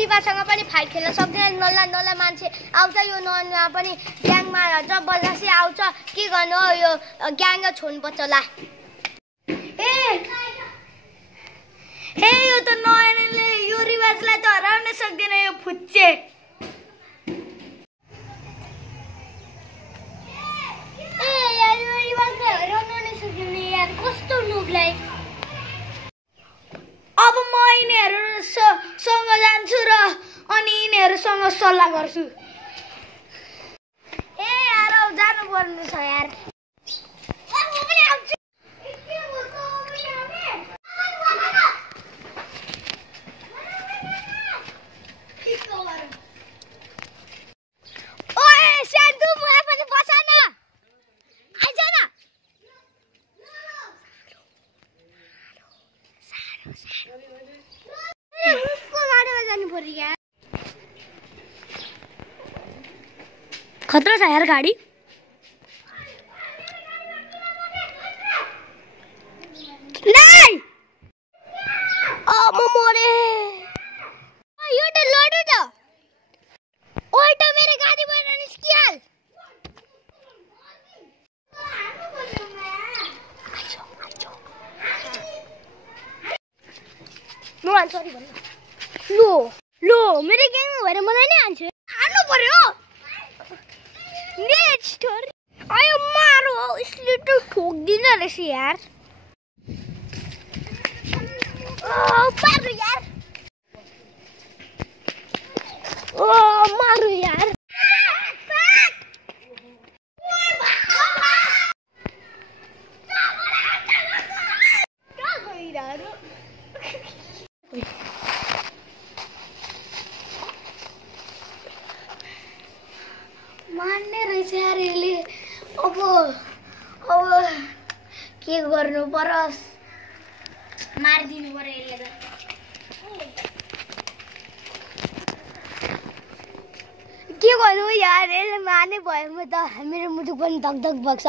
रिवासँग पनि फाइट खेल्न सक्दैन नल्ला नल्ला मान्छे आउँछ यो नयाँ पनि ग्याङमा जबरजस्ती आउँछ के गर्नु यो ग्याङ छोड्नुपर्छ ला ए यो त नयाँले यो रिवाजलाई त हराउन सक्दैन यो फुच्चे ए यार यो रिवाजलाई हराउन नै सक्दैन यार कस्तो नुबलाई अब म यिनीहरुसँग जान्छु र अनि यिनीहरुसँग सल्लाह गर्छु ए यार अब जानु पर्ने छ यार खतरा छ यार गाडी नहीं अब मोरे यो त लड्यो त ओइ त मेरो गाडीबाट निस्किहाल म सरी भन्नु लो लो मेरो गेममा भएर मलाई नै हान्छ हान्नु पर्यो नेक्स्ट आयो मारो इसले तो ठोक दिन रहेछ यार ओ मारो यार ओ मारो यार मान्ने रहेछ यार यसले अब के गर्नु परस मारिदिनु पर्यो यसले त के गर्नु यार यसले मार्ने भयो म त मेरो मुटु पनि धक धक बग्छ